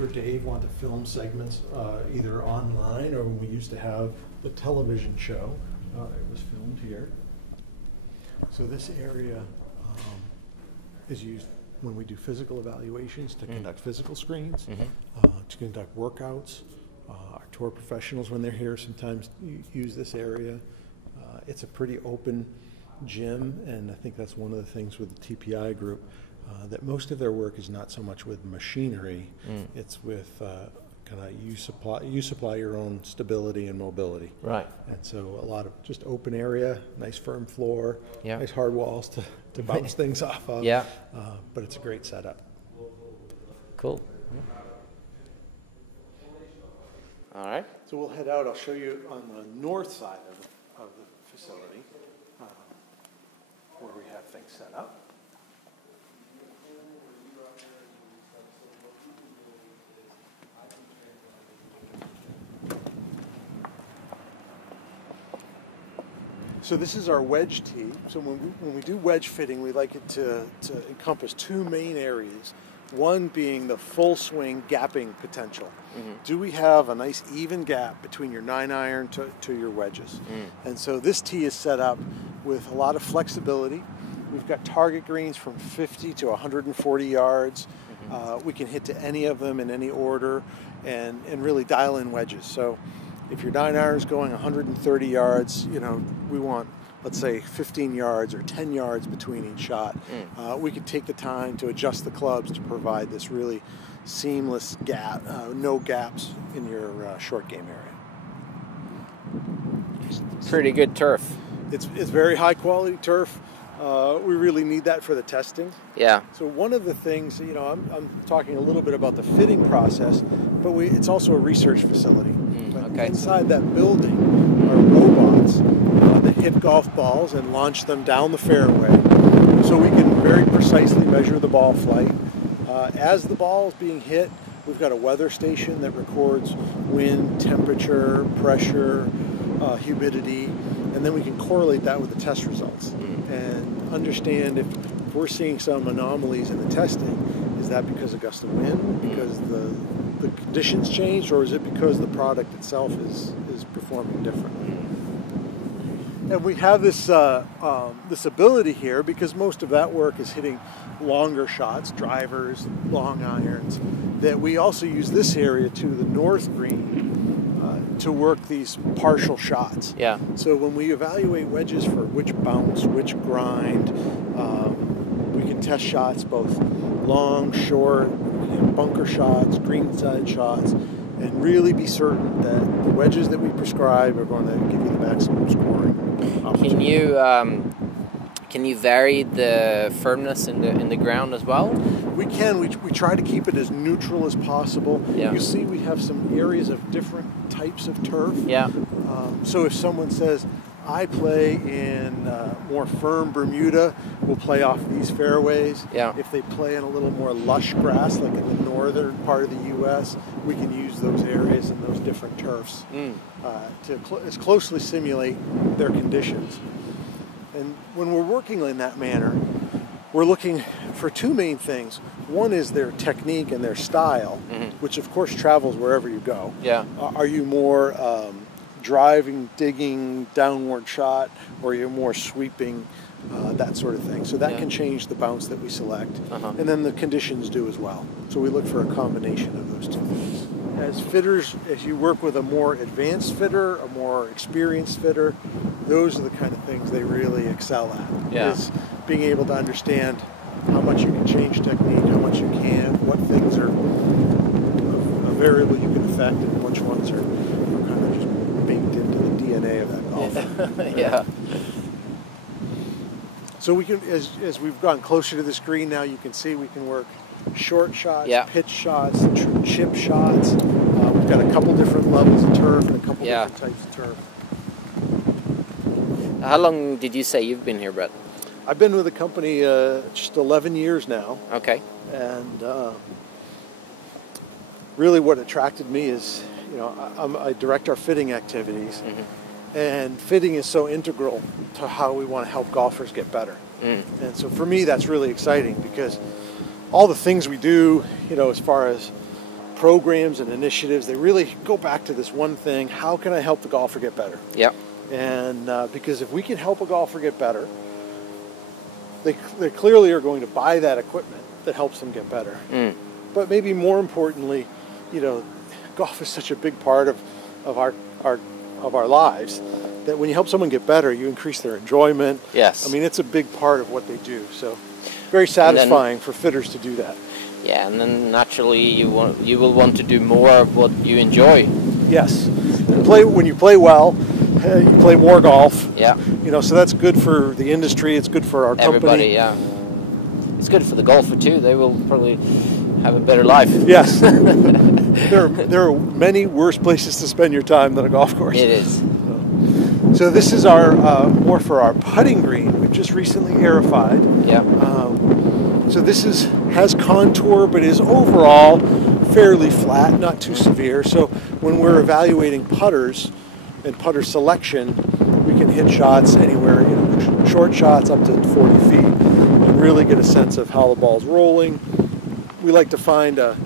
or Dave want to film segments either online or when we used to have the television show, it was filmed here. So this area is used when we do physical evaluations to conduct physical screens, to conduct workouts. Our tour professionals, when they're here, sometimes use this area. It's a pretty open gym, and I think that's one of the things with the TPI group, that most of their work is not so much with machinery, it's with kind of you supply your own stability and mobility. Right. And so a lot of just open area, nice firm floor, Yeah. nice hard walls to bounce things off of. Yeah. But it's a great setup. Cool. All right. So we'll head out. I'll show you on the north side of the facility where we have things set up. So this is our wedge tee. So when we do wedge fitting, we like it to encompass two main areas. One being the full swing gapping potential. Do we have a nice even gap between your 9-iron to your wedges? And so this tee is set up with a lot of flexibility. We've got target greens from 50 to 140 yards. We can hit to any of them in any order and really dial in wedges. So if your 9-iron is going 130 yards, we want, let's say, 15 yards or 10 yards between each shot. We can take the time to adjust the clubs to provide this really seamless gap, no gaps in your short game area. Pretty good turf. It's very high quality turf. We really need that for the testing. Yeah. So one of the things, I'm talking a little bit about the fitting process, but it's also a research facility. Okay. Inside that building are robots that hit golf balls and launch them down the fairway, so we can very precisely measure the ball flight. As the ball is being hit, we've got a weather station that records wind, temperature, pressure, humidity, and then we can correlate that with the test results and understand if we're seeing some anomalies in the testing. Is that because of gust of wind, because the conditions changed, or is it because the product itself is performing differently? And we have this this ability here because most of that work is hitting longer shots, drivers, long irons, that we also use this area to the north green to work these partial shots. Yeah. So when we evaluate wedges for which bounce, which grind, we can test shots both long, short, bunker shots, greenside shots, and really be certain that the wedges that we prescribe are going to give you the maximum scoring opportunity. Can you vary the firmness in the ground as well? We can. We try to keep it as neutral as possible. Yeah. You see we have some areas of different types of turf. Yeah. So if someone says, I play in more firm Bermuda, we'll play off these fairways. Yeah. If they play in a little more lush grass, like in the northern part of the U.S., we can use those areas and those different turfs to as closely simulate their conditions. And when we're working in that manner, we're looking for two main things. One is their technique and their style, which of course travels wherever you go. Yeah. Are you more driving, digging, downward shot, or you're more sweeping, that sort of thing? So that can change the bounce that we select. And then the conditions do as well. So we look for a combination of those two things. As fitters, as you work with a more advanced fitter, a more experienced fitter, those are the kind of things they really excel at. Yeah. Is being able to understand how much you can change technique, how much you can, what things are a variable you can affect, and which ones are kind of just baked into the DNA of that golf. Yeah. So we can, as we've gotten closer to the screen now, you can see we can work short shots, pitch shots, chip shots. We've got a couple different levels of turf and a couple different types of turf. How long did you say you've been here, Brett? I've been with the company just 11 years now. Okay. And really what attracted me is, I direct our fitting activities. And fitting is so integral to how we want to help golfers get better. And so for me, that's really exciting because all the things we do, as far as programs and initiatives, they really go back to this one thing: how can I help the golfer get better? Yep. And because if we can help a golfer get better, they clearly are going to buy that equipment that helps them get better. But maybe more importantly, you know, golf is such a big part of our lives that when you help someone get better, you increase their enjoyment. Yes. I mean, it's a big part of what they do. So very satisfying for fitters to do that. Yeah, and then naturally you will want to do more of what you enjoy. Yes. When you play well, you play more golf. Yeah. You know, so that's good for the industry. It's good for our company. Everybody, yeah. It's good for the golfer too. They will probably have a better life. Yes. There are many worse places to spend your time than a golf course. It is. So this is our more for our putting green. We've just recently aerified. Yeah. So this has contour, but is overall fairly flat, not too severe. So when we're evaluating putters and putter selection, we can hit shots anywhere, you know, short shots up to 40 feet, and really get a sense of how the ball's rolling. We like to find a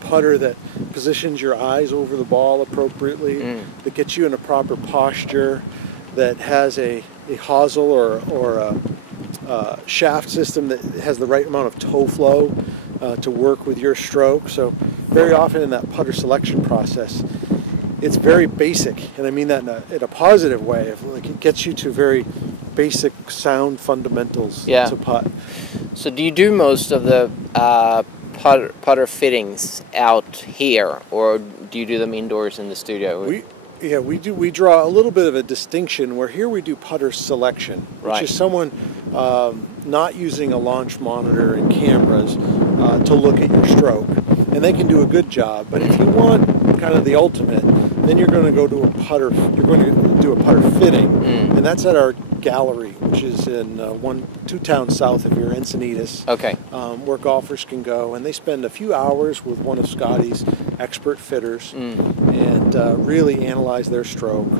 putter that positions your eyes over the ball appropriately, that gets you in a proper posture, that has a hosel or a shaft system that has the right amount of toe flow to work with your stroke. So very often in that putter selection process, it's very basic, and I mean that in a positive way. Like, it gets you to very basic sound fundamentals to putt. So do you do most of the putter fittings out here, or do you do them indoors in the studio? We do. We draw a little bit of a distinction where here we do putter selection, which is someone not using a launch monitor and cameras to look at your stroke, and they can do a good job. But if you want kind of the ultimate, then you're going to go to a putter. You're going to do a putter fitting, and that's at our gallery, which is in 2 towns south of here, Encinitas. Okay. Where golfers can go, and they spend a few hours with one of Scotty's expert fitters and really analyze their stroke,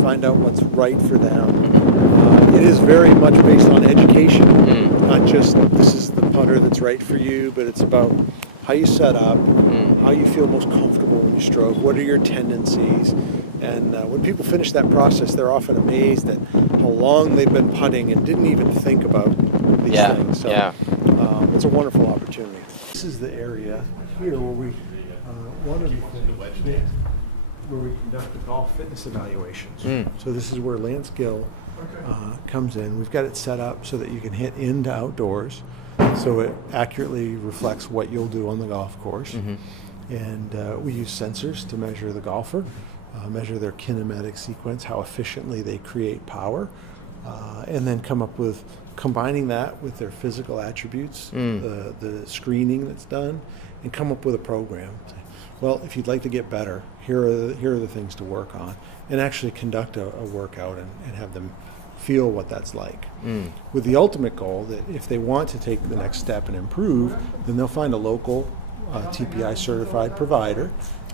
find out what's right for them. It is very much based on education, not just this is the putter that's right for you, but it's about how you set up, how you feel most comfortable when you stroke, what are your tendencies. And when people finish that process, they're often amazed at how long they've been putting and didn't even think about these things. So it's a wonderful opportunity. This is the area here where we, one of the things, where we conduct the golf fitness evaluations. So this is where Lance Gill comes in. We've got it set up so that you can hit into outdoors, so it accurately reflects what you'll do on the golf course. And we use sensors to measure the golfer, measure their kinematic sequence, how efficiently they create power, and then come up with combining that with their physical attributes, the screening that's done, and come up with a program. Well, if you'd like to get better, here are the things to work on, and actually conduct a workout and have them feel what that's like. With the ultimate goal that if they want to take the next step and improve, then they'll find a local TPI certified provider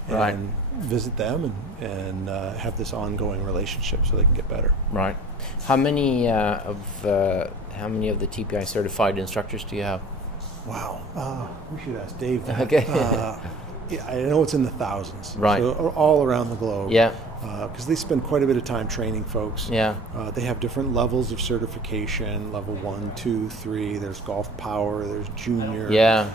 and visit them and have this ongoing relationship so they can get better. Right. How many of the TPI certified instructors do you have? Wow. We should ask Dave that. Okay. Yeah, I know it's in the thousands. Right. So all around the globe. Yeah. Because they spend quite a bit of time training folks. Yeah. They have different levels of certification, level 1, 2, 3. There's golf power. There's junior. Yeah.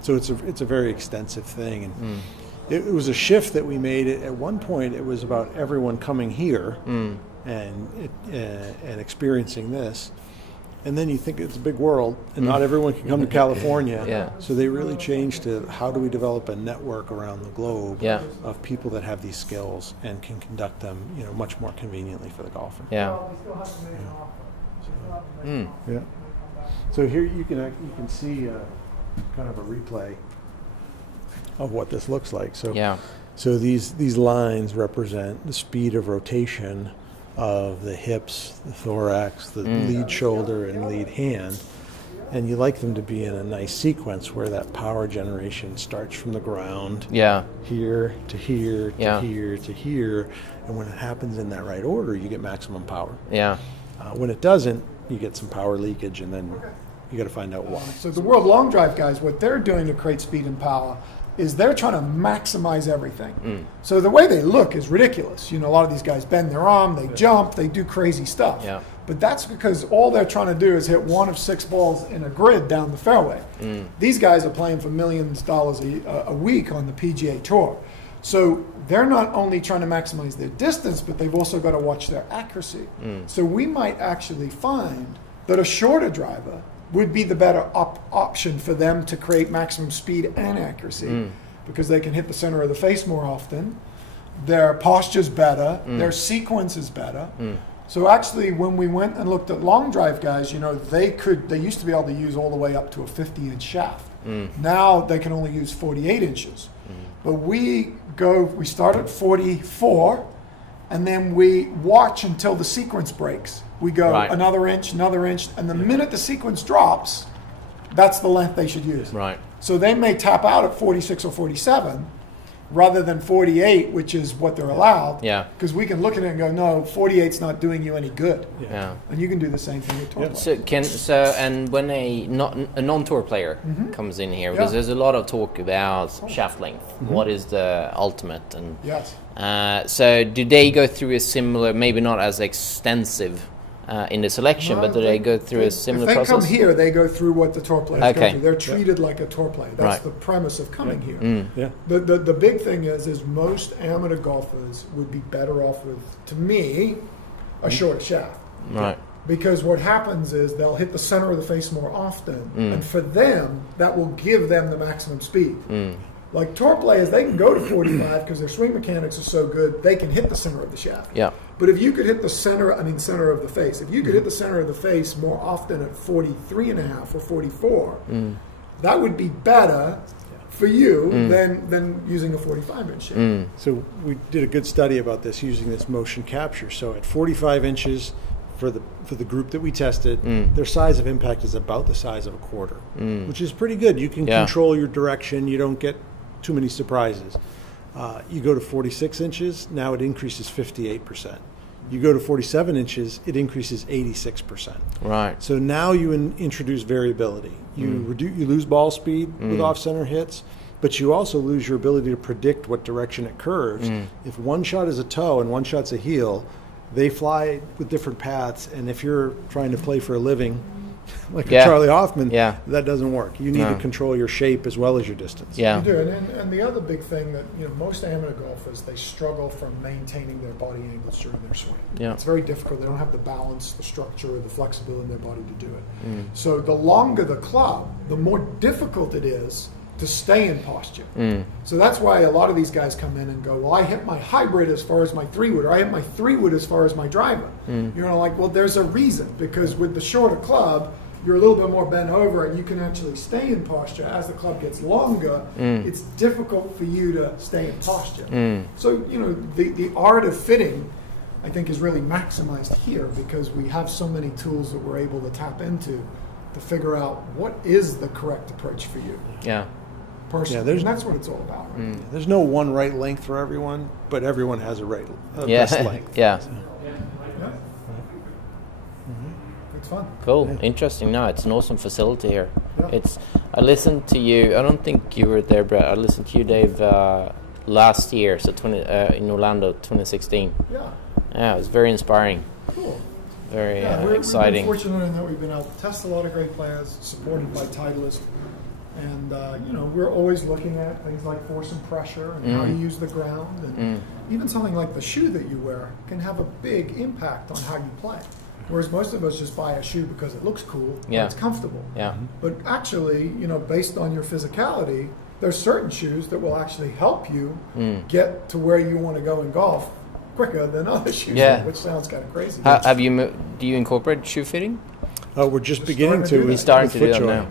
So it's a very extensive thing, and it was a shift that we made. At one point, it was about everyone coming here and experiencing this. And then you think it's a big world, and not everyone can come to California. So they really changed to how do we develop a network around the globe of people that have these skills and can conduct them, much more conveniently for the golfer. So here you can see kind of a replay of what this looks like. So these lines represent the speed of rotation of the hips, the thorax, the lead shoulder, and lead hand. And you like them to be in a nice sequence where that power generation starts from the ground, here to here to here to here. And when it happens in that right order, you get maximum power. When it doesn't, you get some power leakage, and then you got to find out why. So the World Long Drive guys, what they're doing to create speed and power, is they're trying to maximize everything. So the way they look is ridiculous. You know, a lot of these guys bend their arm, they jump, they do crazy stuff. Yeah. But that's because all they're trying to do is hit one of 6 balls in a grid down the fairway. These guys are playing for millions of dollars a week on the PGA Tour. So they're not only trying to maximize their distance, but they've also got to watch their accuracy. So we might actually find that a shorter driver would be the better option for them to create maximum speed and accuracy, because they can hit the center of the face more often, their posture's better, their sequence is better. So actually, when we went and looked at long drive guys, you know, they used to be able to use all the way up to a 50-inch shaft. Now they can only use 48 inches. But we start at 44, and then we watch until the sequence breaks. We go another inch, and the minute the sequence drops, that's the length they should use. Right. So they may tap out at 46 or 47 rather than 48, which is what they're allowed. Yeah. Because we can look at it and go, no, 48's not doing you any good. Yeah. And you can do the same thing with tour players. And when a non-tour player comes in here, because there's a lot of talk about shaft length. What is the ultimate? And so do they go through a similar, maybe not as extensive in the selection, but do they go through a similar process? If they come here, they go through what the tour players go through. They're treated like a tour player. That's the premise of coming here. The big thing is most amateur golfers would be better off with, to me, a short shaft. Right. Because what happens is they'll hit the center of the face more often, and for them, that will give them the maximum speed. Like tour players, they can go to 45 because their swing mechanics are so good, they can hit the center of the shaft. Yeah. But if you could hit the center of the face, if you could hit the center of the face more often at 43.5 or 44, that would be better for you than using a 45-inch shaft. So we did a good study about this using this motion capture. So at 45 inches for the group that we tested, their size of impact is about the size of a quarter, which is pretty good. You can control your direction. You don't get too many surprises. You go to 46 inches, now it increases 58%. You go to 47 inches, it increases 86%. Right. So now you introduce variability. You you lose ball speed with off-center hits, but you also lose your ability to predict what direction it curves. If one shot is a toe and one shot's a heel, they fly with different paths, and if you're trying to play for a living, like a Charlie Hoffman, that doesn't work. You need to control your shape as well as your distance. You do, and the other big thing that most amateur golfers, they struggle from maintaining their body angles during their swing. It's very difficult. They don't have the balance, the structure, or the flexibility in their body to do it. So the longer the club, the more difficult it is to stay in posture. So that's why a lot of these guys come in and go, well, I hit my hybrid as far as my 3-wood, or I hit my 3-wood as far as my driver. Like, well, there's a reason, because with the shorter club, you're a little bit more bent over and you can actually stay in posture. As the club gets longer, it's difficult for you to stay in posture. So, the art of fitting, I think, is really maximized here because we have so many tools that we're able to tap into to figure out what is the correct approach for you. Personally, and that's what it's all about. Right? There's no one right length for everyone, but everyone has a best length. It's fun. Cool, interesting. No, it's an awesome facility here. I listened to you. I don't think you were there, Brett. I listened to you, Dave, last year, so in Orlando, 2016. Yeah, it was very inspiring. Cool. Very We've exciting. been fortunate in that we've been able to test a lot of great players, supported by Titleist. And, we're always looking at things like force and pressure and how you use the ground. And even something like the shoe that you wear can have a big impact on how you play. Whereas most of us just buy a shoe because it looks cool and it's comfortable. But actually, based on your physicality, there's certain shoes that will actually help you get to where you want to go in golf quicker than other shoes, which sounds kind of crazy. Do you incorporate shoe fitting? We're just beginning to. We're starting to do that now.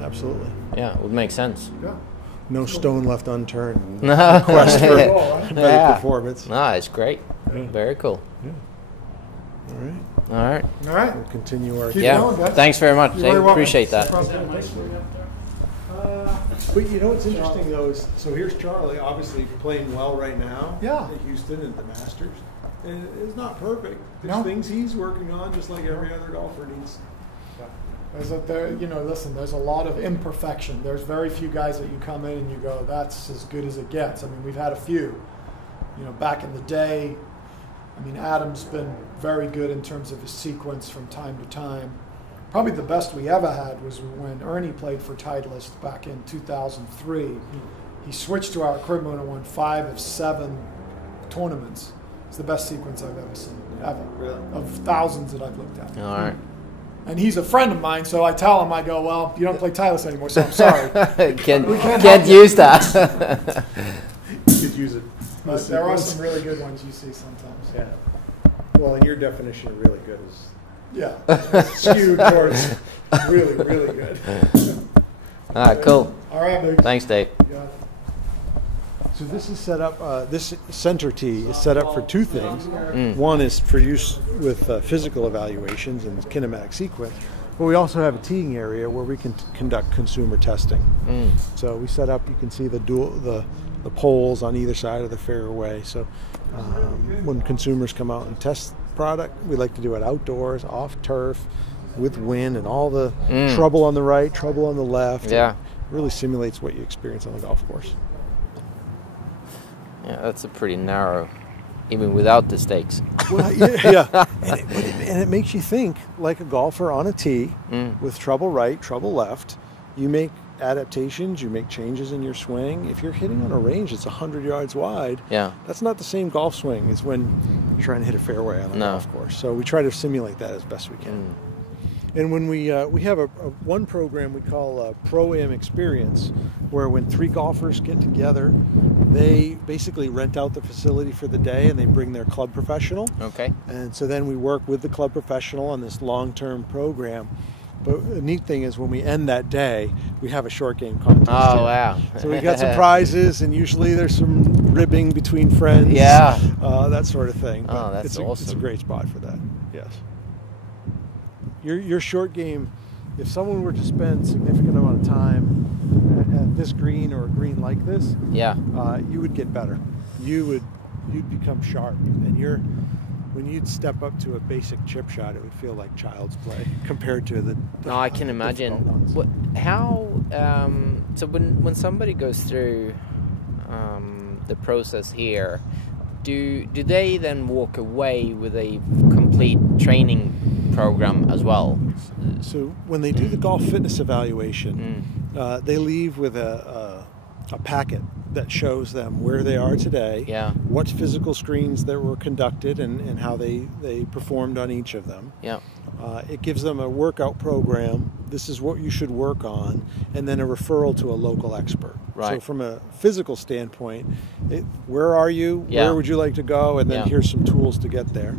Absolutely. Yeah, it would make sense. No stone left unturned. Quest for better performance. No, it's great. Very cool. All right. We'll continue our. Keep going, guys. Thanks very much. I appreciate that. But what's interesting though is, so here's Charlie, obviously playing well right now. At Houston and the Masters, and it's not perfect. There's things he's working on, just like every other golfer needs. Listen, there's a lot of imperfection. There's very few guys that you come in and you go, that's as good as it gets. I mean, we've had a few. Back in the day, Adam's been very good in terms of his sequence from time to time. Probably the best we ever had was when Ernie played for Titleist back in 2003. He switched to our equipment and won 5 of 7 tournaments. It's the best sequence I've ever seen, ever. Really? Of thousands that I've looked at. All right. And he's a friend of mine, so I tell him, I go, well, you don't play Titleist anymore, so I'm sorry. Can't use that. You could use it. But there are some really good ones you see sometimes. Yeah. Well, in your definition of really good is... Yeah. Skewed towards really, really good. All right, cool. All right, Luke. Thanks, Dave. Yeah. So this is set up, this center tee is set up for 2 things. One is for use with physical evaluations and kinematic sequence, but we also have a teeing area where we can conduct consumer testing. So we set up, you can see the poles on either side of the fairway. So when consumers come out and test product, we like to do it outdoors, off turf, with wind and all the trouble on the right, trouble on the left. Yeah. It really simulates what you experience on the golf course. Yeah, that's a pretty narrow, even without the stakes. Well, yeah. And it makes you think like a golfer on a tee with trouble right, trouble left. You make adaptations, you make changes in your swing. If you're hitting on a range that's 100 yards wide, that's not the same golf swing as when you're trying to hit a fairway on a golf course. So we try to simulate that as best we can. And when we have one program we call Pro-Am Experience, where when 3 golfers get together, they basically rent out the facility for the day and they bring their club professional. Okay. And so then we work with the club professional on this long-term program. But the neat thing is when we end that day, we have a short game contest. Oh, wow. So we got some prizes, and usually there's some ribbing between friends. Yeah. That sort of thing. Oh, that's awesome. It's a great spot for that, yes. Your short game, if someone were to spend a significant amount of time at this green or a green like this, you would get better. You'd become sharp, and when you'd step up to a basic chip shot, it would feel like child's play compared to the No, I can imagine. So when somebody goes through the process here, do they then walk away with a complete training program as well? So when they do the golf fitness evaluation, they leave with a packet that shows them where they are today, what physical screens that were conducted, and how they performed on each of them. It gives them a workout program. This is what you should work on, and then a referral to a local expert. Right. So from a physical standpoint, where are you? Where would you like to go? And then here's some tools to get there.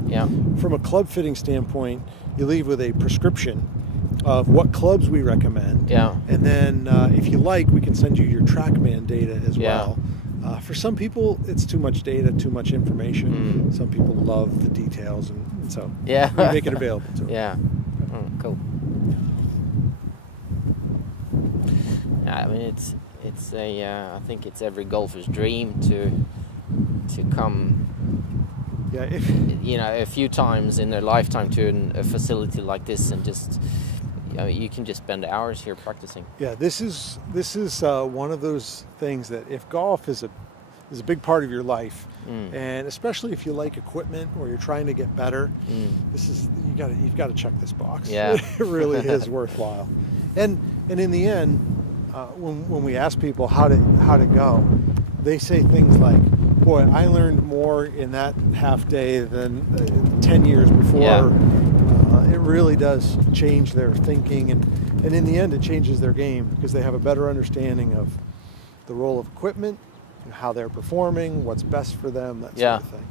From a club fitting standpoint, you leave with a prescription of what clubs we recommend. And then if you like, we can send you your TrackMan data as well. For some people, it's too much data, too much information. Some people love the details, and so we make it available to them. Cool. I mean, I think it's every golfer's dream to come. A few times in their lifetime to a facility like this, and just you can just spend hours here practicing. This is one of those things that if golf is a big part of your life, and especially if you like equipment or you're trying to get better, you've got to check this box. It really is worthwhile. And in the end, when we ask people how to go, they say things like, boy, I learned more in that half day than 10 years before. It really does change their thinking, and in the end it changes their game because they have a better understanding of the role of equipment, how they're performing, what's best for them, that sort of thing.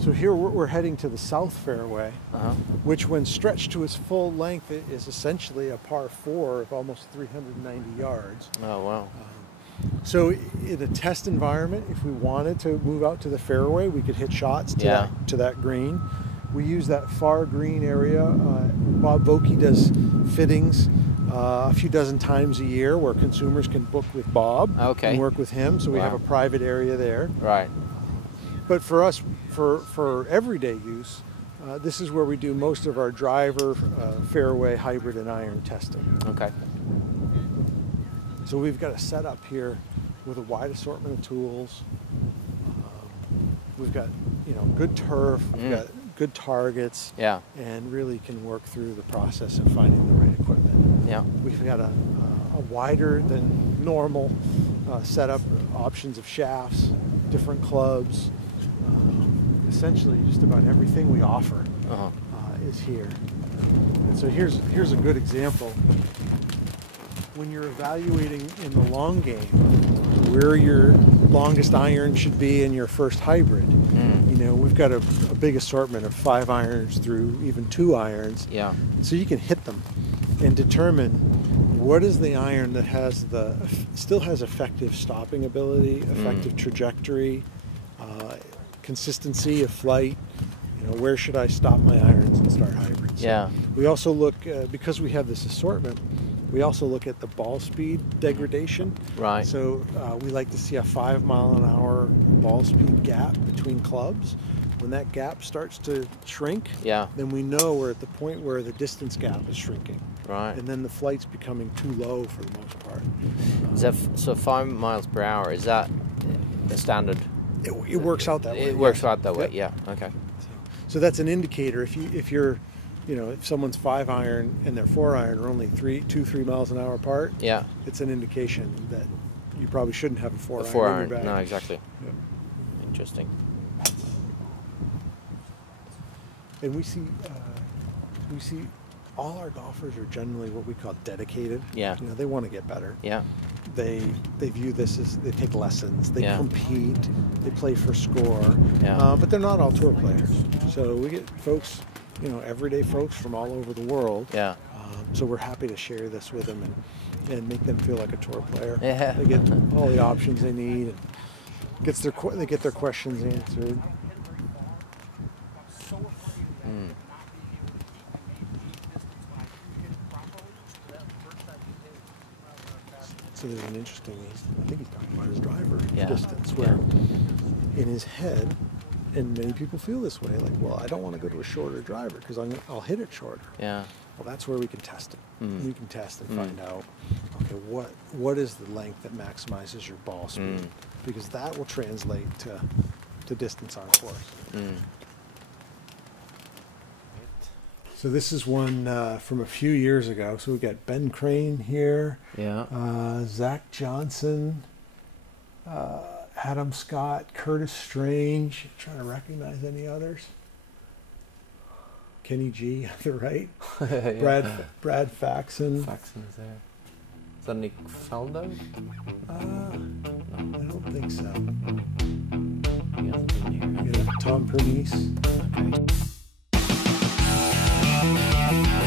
So here we're heading to the south fairway, which when stretched to its full length is essentially a par 4 of almost 390 yards. Oh, wow. So in a test environment, if we wanted to move out to the fairway, we could hit shots to that green. We use that far green area. Bob Vokey does fittings a few dozen times a year where consumers can book with Bob and work with him. So we have a private area there. Right. But for us, for everyday use, This is where we do most of our driver, fairway, hybrid, and iron testing. Okay. So we've got a setup here with a wide assortment of tools. We've got, you know, good turf. We've got good targets. Yeah. And really can work through the process of finding the right equipment. Yeah. We've got a wider than normal setup, options of shafts, different clubs. Essentially, just about everything we offer is here. And so here's a good example. When you're evaluating in the long game where your longest iron should be in your first hybrid, you know, we've got a big assortment of 5 irons through even 2 irons. Yeah. So you can hit them and determine what is the iron that has still has effective stopping ability, effective trajectory, consistency of flight. You know, where should I stop my irons and start hybrids? Yeah. We also look, because we have this assortment, we also look at the ball speed degradation. Right. So we like to see a 5 mile an hour ball speed gap between clubs. When that gap starts to shrink, then we know we're at the point where the distance gap is shrinking. Right. And then the flight's becoming too low for the most part. Is that so 5 miles per hour, is that the standard? It works out that way. It works out that way, yeah. Okay. So that's an indicator. If you're, you know, if someone's 5 iron and their 4 iron are only 2-3 miles an hour apart, it's an indication that you probably shouldn't have a 4 iron in your bag. No, exactly. Yeah. Interesting. And we see all our golfers are generally what we call dedicated. Yeah. You know, they want to get better. Yeah. They view this as, they take lessons, they compete, they play for score, but they're not all tour players. So we get folks, you know, everyday folks from all over the world. Yeah. So we're happy to share this with them and make them feel like a tour player. Yeah. They get all the options they need. And they get their questions answered. So there's an interesting, I think he's talking about his driver distance, where in his head, and many people feel this way, like, well, I don't want to go to a shorter driver because I'll hit it shorter. Yeah. Well, that's where we can test it. We can test and find out, okay, what is the length that maximizes your ball speed? Because that will translate to distance on course. So this is one from a few years ago. So we've got Ben Crane here, Zach Johnson, Adam Scott, Curtis Strange. I'm trying to recognize any others. Kenny G on the right. Brad Faxon. Faxon's there. Is that Nick Faldo? I don't think so. He hasn't been here. Tom Pernice. Okay.